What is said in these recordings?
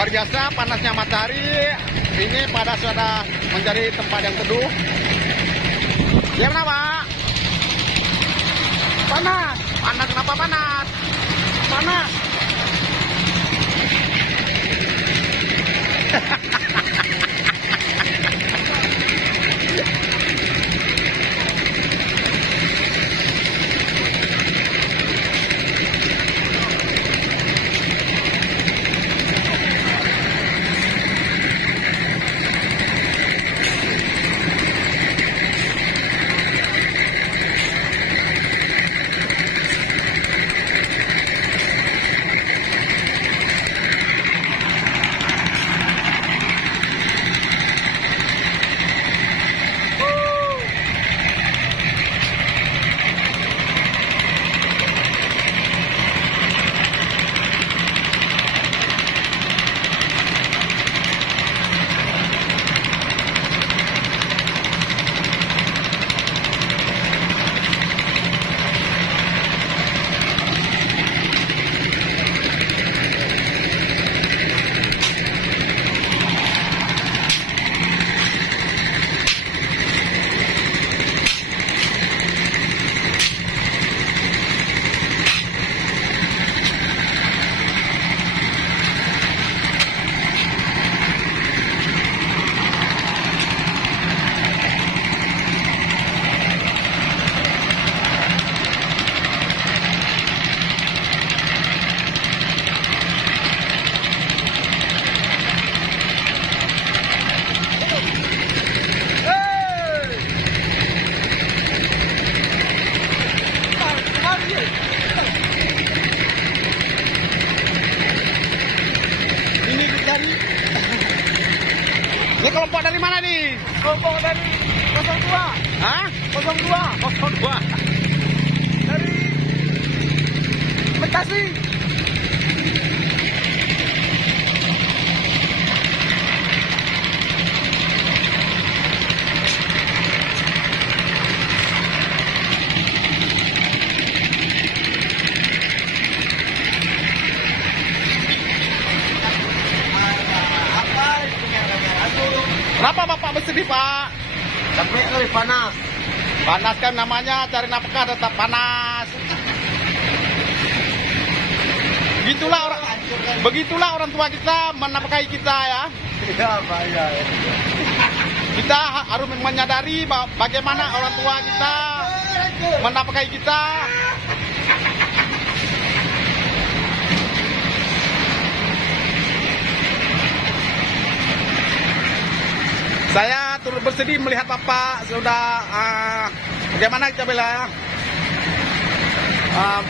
Luar biasa panasnya matahari. Ini pada sudah menjadi tempat yang teduh. Ya kenapa? Panas. Panas kenapa panas? Panas. Ini kelompok dari mana nih? Kelompok dari 02. Hah? 02. 02. Dari Bekasi. Kenapa Bapak bersedih, Pak? Capek kali, panas. Panas kan namanya, cari nafkah tetap panas. Begitulah orang tua kita menafkahi kita ya. Iya, Pak, ya. Kita harus menyadari bagaimana orang tua kita menafkahi kita. Saya turut bersedih melihat Bapak sudah bagaimana kita bilang,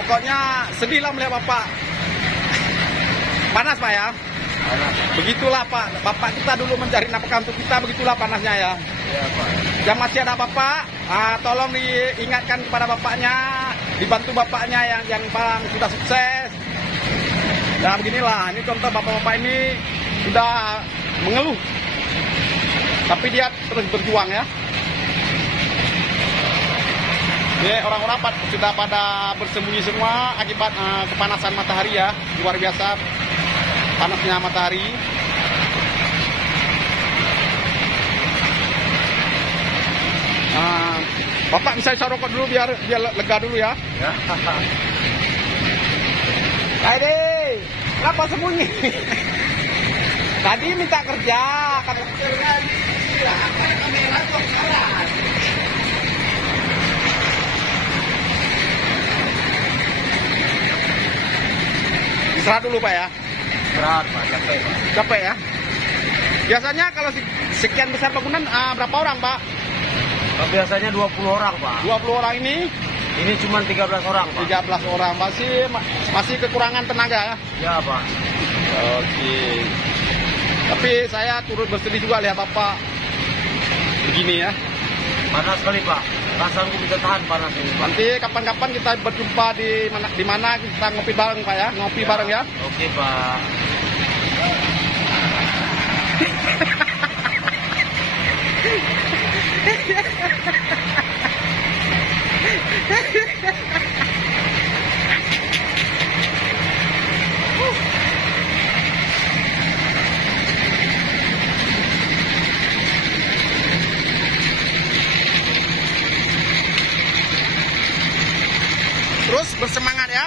pokoknya sedihlah melihat Bapak. Panas Pak ya. Begitulah Pak, Bapak kita dulu mencari nafkah untuk kita, begitulah panasnya ya. Iya, Pak. Yang masih ada Bapak, tolong diingatkan kepada Bapaknya, dibantu Bapaknya yang bang sudah sukses. Nah beginilah, ini contoh Bapak-Bapak ini sudah mengeluh, tapi dia terus berjuang ya. Ini orang-orang sudah pada bersembunyi semua akibat kepanasan matahari ya. Luar biasa panasnya matahari. Bapak bisa isap rokok dulu biar lega dulu ya. Ya. Aide, kenapa sembunyi? Tadi minta kerja, kata istirahat dulu Pak ya. Berat, Pak, capek. Capek ya. Biasanya kalau sekian besar bangunan berapa orang Pak? Biasanya 20 orang, Pak. 20 orang ini? Ini cuma 13 orang, Pak. 13 orang, masih kekurangan tenaga ya? Ya, Pak. Oke. Tapi saya turut bersedih juga lihat Bapak begini ya. Panas sekali, Pak. Rasanya bisa tahan panas ini, Pak. Nanti kapan-kapan kita berjumpa di mana kita ngopi bareng Pak ya, ngopi bareng ya. Oke, Pak. terus bersemangat ya.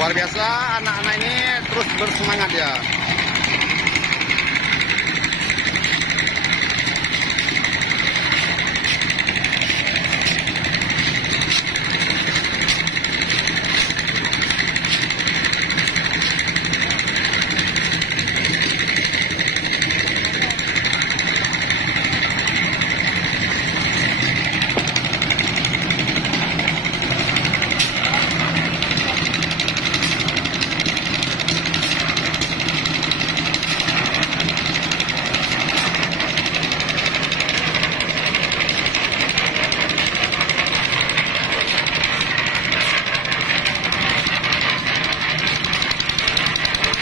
Luar biasa, anak-anak ini terus bersemangat ya.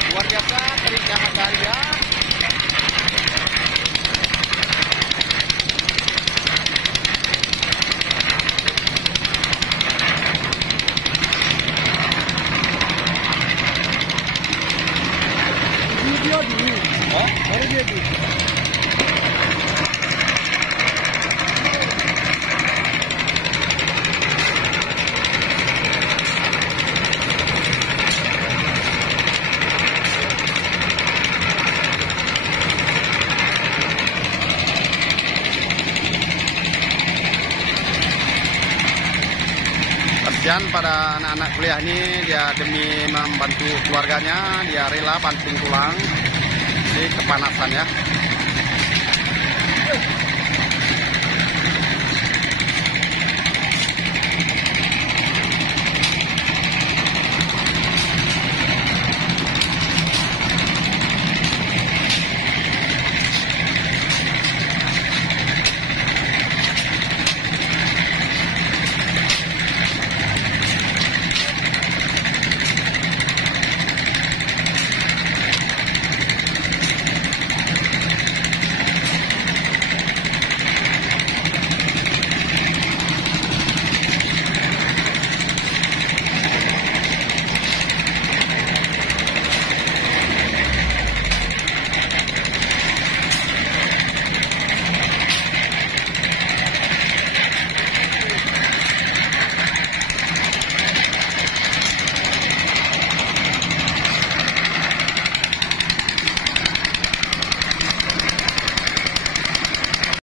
Luar biasa, teriknya matahari ya. Kasihan pada anak-anak kuliah ini, dia demi membantu keluarganya, dia rela banting tulang di kepanasan ya.